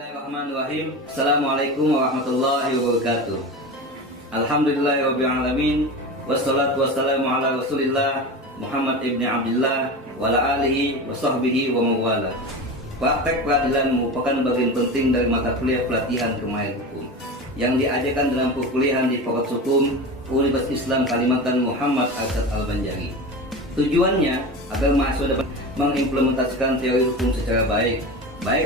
Bismillahirrahmanirrahim. Assalamualaikum warahmatullahi wabarakatuh. Alhamdulillahirrabbilalamin. Wassalatu wassalamu ala rasulillah Muhammad ibn Abdullah wa ala alihi wa sahbihi wa mawala. Praktek peradilan merupakan bagian penting dari mata kuliah pelatihan kemahir hukum yang diajarkan dalam perkuliahan di Fakultas Hukum Universitas Islam Kalimantan Muhammad Arsyad Al-Banjari. Tujuannya agar mahasiswa dapat mengimplementasikan teori hukum secara baik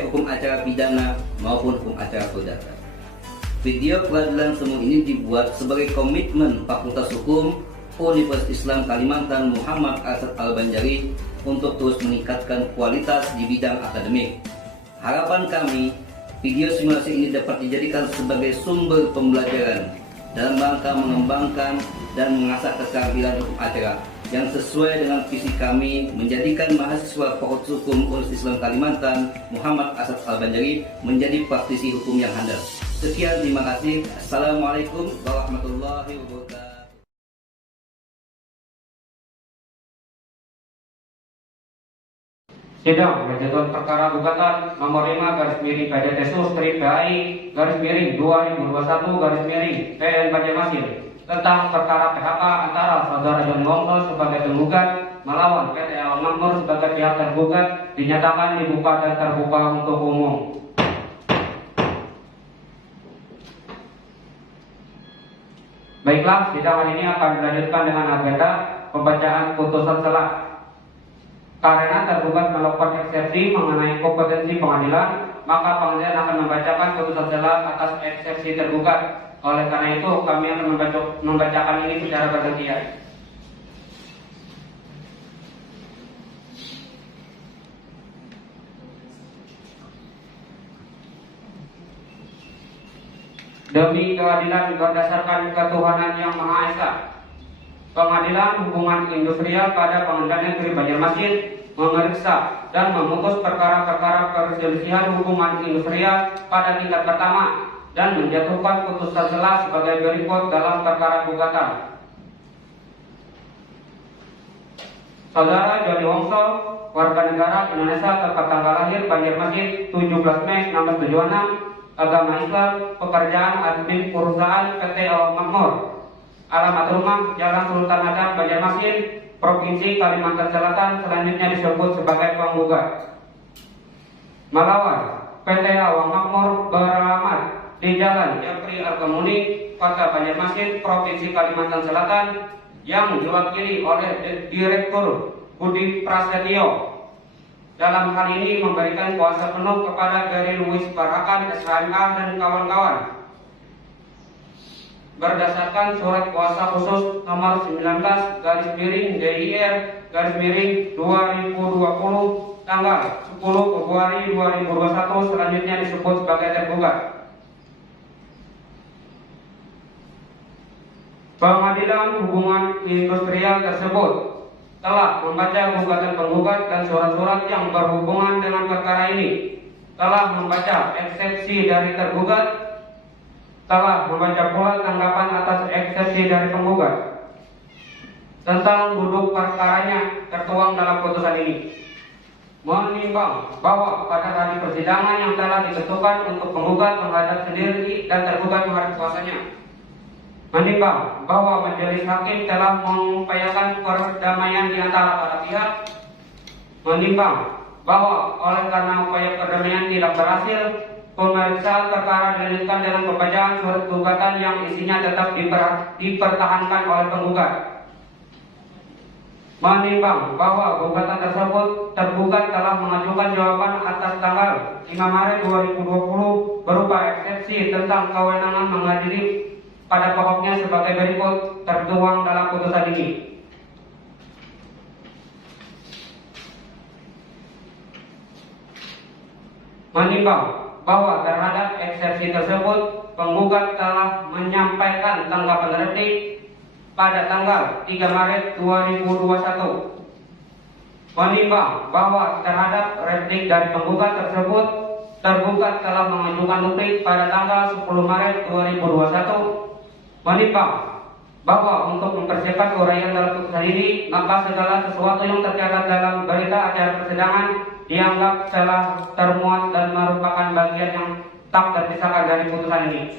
hukum acara pidana maupun hukum acara perdata. Video peradilan semu ini dibuat sebagai komitmen Fakultas Hukum Universitas Islam Kalimantan Muhammad Arsyad Al-Banjari untuk terus meningkatkan kualitas di bidang akademik. Harapan kami, video simulasi ini dapat dijadikan sebagai sumber pembelajaran dalam rangka mengembangkan dan mengasah keterampilan hukum acara yang sesuai dengan visi kami menjadikan mahasiswa Fakultas Hukum Universitas Islam Kalimantan Muhammad Arsyad Al-Banjari menjadi praktisi hukum yang handal. Sekian, terima kasih. Assalamualaikum warahmatullahi wabarakatuh. Sidang lanjutan perkara gugatan nomor 5/PIDD/PI/2021/PN Banjarmasin tentang perkara PHK antara saudara Joni Wongso sebagai penggugat melawan PT Al Makmur sebagai pihak tergugat dinyatakan dibuka dan terbuka untuk umum. Baiklah, sidang hari ini akan dilanjutkan dengan agenda pembacaan putusan selah. Karena tergugat melakukan eksepsi mengenai kompetensi pengadilan, maka pengadilan akan membacakan putusan selah atas eksepsi tergugat. Oleh karena itu, kami akan membacakan ini secara bergantian. Demi keadilan berdasarkan ketuhanan yang Maha Esa, Pengadilan Hubungan Industrial pada Pengadilan Negeri Banjarmasin memeriksa dan memutus perkara-perkara perselisihan hubungan industrial pada tingkat pertama dan menjatuhkan putusan selah sebagai berikut dalam perkara gugatan. Saudara Joni Wongso, warga negara Indonesia, tempat tanggal lahir Banjarmasin 17 Mei 1976, agama Islam, pekerjaan admin perusahaan PT Al Makmur, alamat rumah Jalan Sultan Adam, Banjarmasin, Provinsi Kalimantan Selatan, selanjutnya disebut sebagai penggugat. Melawan PT Al Makmur beralamat di Jalan Jafri Al-Kemuni, Kota Banjarmasin, Provinsi Kalimantan Selatan, yang diwakili oleh Direktur Budi Prasetyo. Dalam hal ini memberikan kuasa penuh kepada Gary Louis Barakan, SHMA dan kawan-kawan berdasarkan surat kuasa khusus nomor 19/DIR/2020 tanggal 10 Februari 2021, selanjutnya disebut sebagai tergugat. Pengadilan Hubungan Industrial tersebut telah membaca gugatan penggugat dan surat-surat yang berhubungan dengan perkara ini, telah membaca eksepsi dari tergugat, telah membaca pula tanggapan atas eksepsi dari penggugat. Tentang duduk perkaranya tertuang dalam putusan ini. Menimbang bahwa pada hari persidangan yang telah ditentukan untuk penggugat menghadap sendiri dan tergugat menghadap kuasanya. Menimbang bahwa majelis hakim telah mengupayakan perdamaian di antara para pihak. Menimbang bahwa oleh karena upaya perdamaian tidak berhasil, pemeriksaan perkara dilanjutkan dengan pembacaan surat gugatan yang isinya tetap dipertahankan oleh penggugat. Menimbang bahwa gugatan tersebut tergugat telah mengajukan jawaban atas tanggal 5 Maret 2020 berupa eksepsi tentang kewenangan mengadili pada pokoknya sebagai berikut tertuang dalam putusan ini. Menimbang bahwa terhadap eksepsi tersebut penggugat telah menyampaikan tanggapan replik pada tanggal 3 Maret 2021. Menimbang bahwa terhadap replik dari penggugat tersebut tergugat telah mengajukan replik pada tanggal 10 Maret 2021. Menimbang bahwa untuk mempercepat uraian dalam putusan ini, maka segala sesuatu yang tercatat dalam berita acara persidangan dianggap telah termuat dan merupakan bagian yang tak terpisahkan dari putusan ini.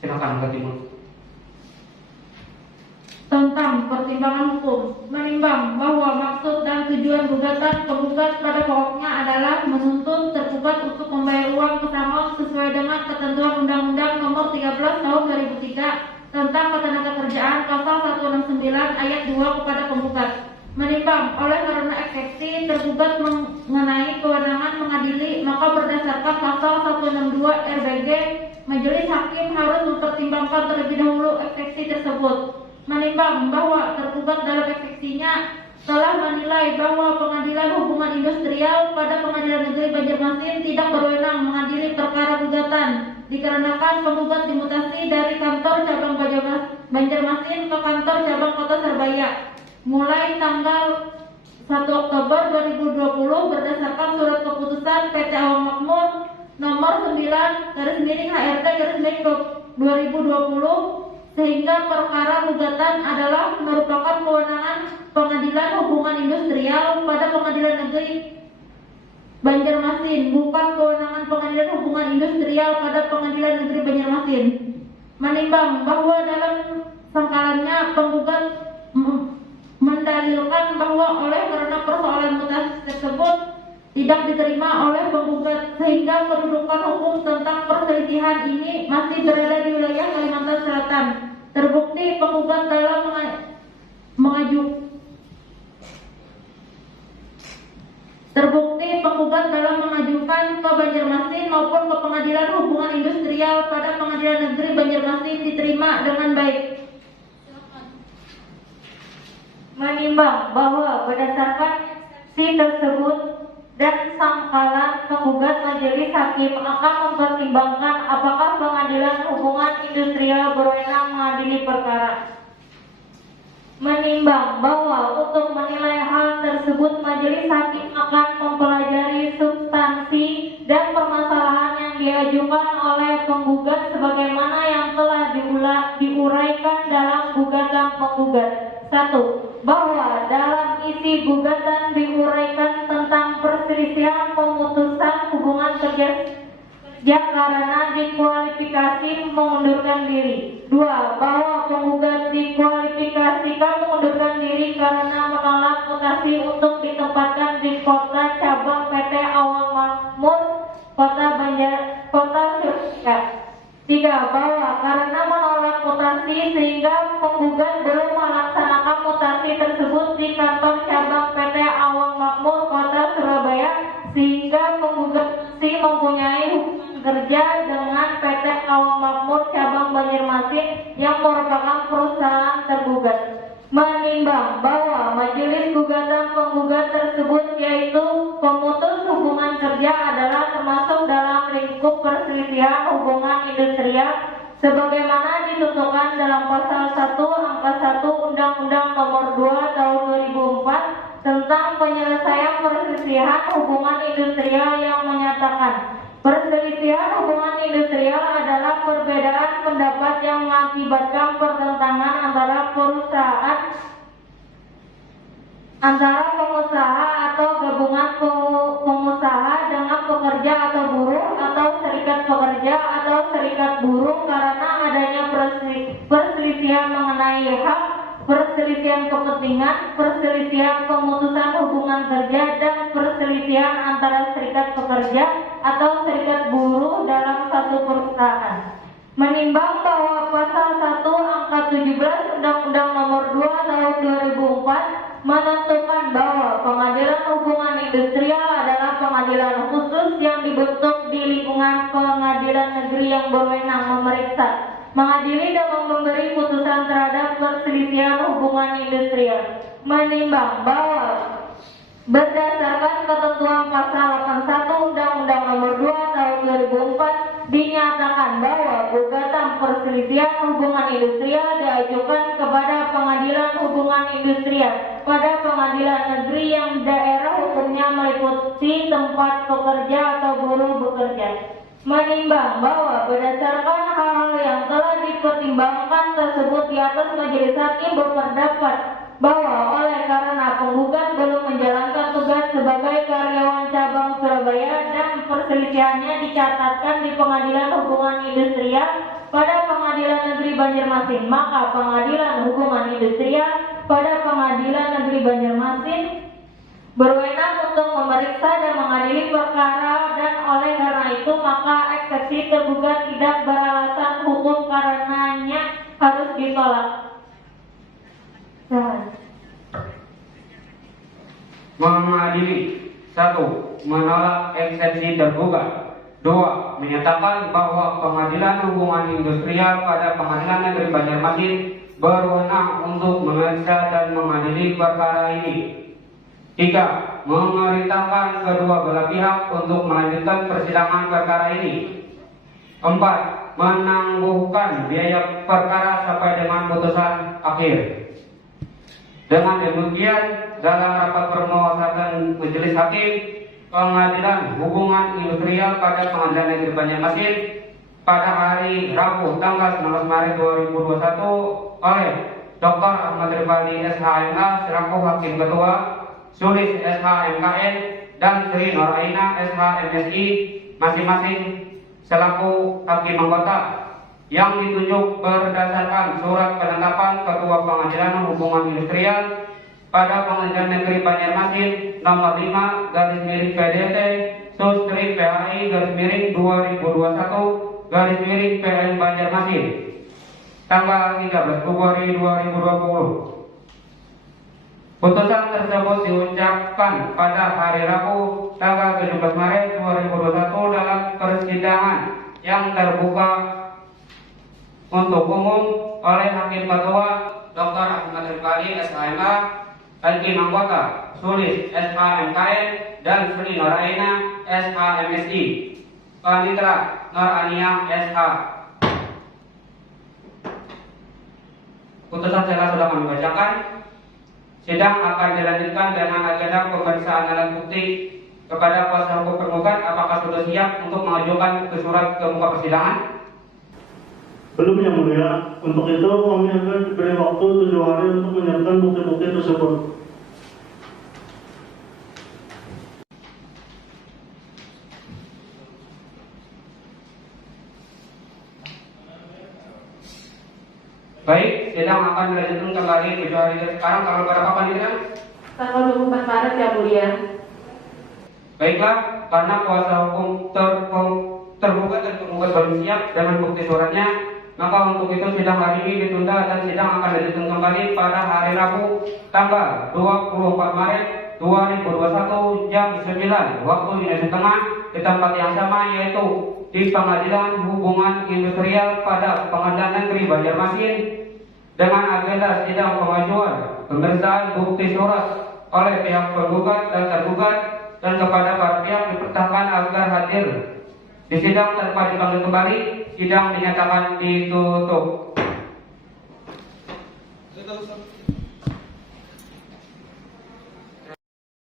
Silakan Mbak Timur. Tentang pertimbangan hukum, menimbang bahwa maksud dan tujuan gugatan penggugat pada pokoknya adalah menuntut tergugat untuk membayar uang pesangon sesuai dengan ketentuan Undang-Undang Nomor 13 Tahun 2003 tentang Ketenagakerjaan Pasal 169 Ayat 2 kepada penggugat. Menimbang oleh karena eksepsi tergugat mengenai kewenangan mengadili, maka berdasarkan Pasal 162 RBG, Majelis Hakim harus mempertimbangkan terlebih dahulu eksepsi tersebut. Menimbang bahwa tergugat dalam eksepsinya telah menilai bahwa Pengadilan Hubungan Industrial pada Pengadilan Negeri Banjarmasin tidak berwenang mengadili perkara gugatan dikarenakan penggugat dimutasi dari kantor cabang Banjarmasin ke kantor cabang Kota Surabaya mulai tanggal 1 Oktober 2020 berdasarkan surat keputusan PT Awang Makmur nomor 9/HRT/2020, sehingga perkara gugatan adalah merupakan kewenangan Pengadilan Hubungan Industrial pada Pengadilan Negeri Banjarmasin, bukan kewenangan Pengadilan Hubungan Industrial pada Pengadilan Negeri Banjarmasin. Menimbang bahwa dalam sangkalannya penggugat mendalilkan bahwa oleh karena persoalan mutasi tersebut tidak diterima oleh penggugat, sehingga kedudukan hukum tentang perselisihan ini masih berada di wilayah Kalimantan Selatan. Terbukti penggugat dalam mengajukan ke Banjarmasin maupun ke Pengadilan Hubungan Industrial pada Pengadilan Negeri Banjarmasin diterima dengan baik. Menimbang bahwa berdasarkan eksepsi tersebut dan sangkalan penggugat, Majelis Hakim akan mempertimbangkan apakah Pengadilan Hubungan Industrial berwenang mengadili perkara. Menimbang bahwa untuk menilai hal tersebut, Majelis Hakim akan mempelajari substansi dan permasalahan yang diajukan oleh penggugat sebagaimana yang telah diuraikan dalam gugatan penggugat. 1. Bahwa dalam isi gugatan diuraikan tentang perselisihan pemutusan hubungan kerja karena dikualifikasi mengundurkan diri. 2. Bahwa penggugat dikualifikasikan mengundurkan diri karena menolak mutasi untuk ditempatkan di kota cabang PT Awang Makmur, Kota Surabaya. 3. Bahwa karena menolak mutasi sehingga penggugat belum melaksanakan mutasi tersebut di kantor cabang PT Awang Makmur, Kota Surabaya, sehingga penggugat masih mempunyai hubungan kerja dengan PT Awang Makmur cabang Banjarmasin yang merupakan perusahaan tergugat. Menimbang bahwa majelis gugatan penggugat tersebut, yaitu pemutus hubungan kerja, adalah termasuk dalam lingkup perselisihan hubungan industrial sebagaimana ditentukan dalam pasal 1 angka 1 Undang-Undang Nomor 2 Tahun 2004 tentang penyelesaian perselisihan hubungan industrial, yang menyatakan perselisihan hubungan industrial adalah perbedaan pendapat yang mengakibatkan pertentangan antara pengusaha atau gabungan pengusaha dengan pekerja atau buruh atau serikat pekerja atau serikat buruh karena adanya perselisihan mengenai hak, perselisihan kepentingan, perselisihan pemutusan hubungan kerja, dan perselisihan antara serikat pekerja atau serikat buruh dalam satu perusahaan. Menimbang bahwa pasal 1 angka 17 Undang-Undang Nomor 2 Tahun 2004 menentukan bahwa Pengadilan Hubungan Industrial adalah pengadilan khusus yang dibentuk di lingkungan Pengadilan Negeri yang berwenang memeriksa, mengadili dan memberi putusan terhadap perselisihan hubungan industrial. Menimbang bahwa berdasarkan ketentuan pasal 81 Undang-Undang Nomor 2 Tahun 2004 dinyatakan bahwa gugatan perselisihan hubungan industrial diajukan kepada Pengadilan Hubungan Industrial pada pengadilan negeri yang daerah hukumnya meliputi tempat pekerja atau buruh bekerja bekerja. Menimbang bahwa berdasarkan hal-hal yang telah dipertimbangkan tersebut di atas, majelis hakim berpendapat bahwa oleh karena penggugat belum menjalankan tugas sebagai karyawan cabang Surabaya dan perselisihannya dicatatkan di Pengadilan Hubungan Industrial pada Pengadilan Negeri Banjarmasin, maka Pengadilan Hubungan Industrial pada Pengadilan Negeri Banjarmasin berwenang untuk memeriksa dan mengadili perkara, dan oleh karena itu maka eksepsi tergugat tidak beralasan hukum karenanya harus ditolak. Mengadili: 1. Menolak eksepsi tergugat. 2. Menyatakan bahwa Pengadilan Hubungan Industrial pada Pengadilan Negeri Banjarmasin berwenang untuk memeriksa dan mengadili perkara ini. 3. Memerintahkan kedua belah pihak untuk melanjutkan persidangan perkara ini. 4. Menangguhkan biaya perkara sampai dengan putusan akhir. Dengan demikian, dalam rapat permuasatan majelis hakim Pengadilan Hubungan Industrial pada Pengadilan Negeri Banjarmasin pada hari Rabu tanggal 19 Maret 2021 oleh Dr. Ahmad Rifali SHMA selaku Hakim Ketua, Sulis SHMKN, dan Sri Noraina SHMSI masing-masing selaku Hakim Anggota yang ditunjuk berdasarkan surat penetapan Ketua Pengadilan Hubungan Industrial pada Pengadilan Negeri Banjarmasin nomor 5/PDT /PHI/2021/PN Banjarmasin tanggal 13 Februari 2020. Putusan tersebut diucapkan pada hari Rabu tanggal 17 Maret 2021 dalam persidangan yang terbuka untuk umum oleh Hakim Ketua Dr. Ahmad Rifali SHMA, Hakim Anggota Sulis SHMKN, dan Sri Noraina SHMSI, Panitra Norania SH. Putusan sudah kami bacakan. Sidang akan dilanjutkan dengan agenda pemeriksaan alat bukti kepada kuasa hukum tergugat. Apakah sudah siap untuk mengajukan ke surat ke muka persidangan? Belum, Yang Mulia. Untuk itu kami akan diberi waktu 7 hari untuk menyiapkan bukti-bukti tersebut. Baik, sidang akan dilanjutkan kembali 7 hari dari sekarang. Tanggal berapa panitia? Tanggal 24 Maret, Yang Mulia. Baiklah, karena kuasa hukum tergugat dan tergugat belum siap dengan bukti suratnya, maka untuk itu sidang hari ini ditunda dan sidang akan dilanjutkan kembali pada hari Rabu tanggal 24 Maret 2021 jam 9 waktu Indonesia Tengah di tempat yang sama, yaitu di Pengadilan Hubungan Industrial pada Pengadilan Negeri Banjarmasin, dengan agenda sidang pengajuan pemeriksaan bukti surat oleh pihak penggugat dan tergugat, dan kepada para pihak diperintahkan agar hadir di sidang tanpa dipanggil kembali. Sidang dinyatakan ditutup.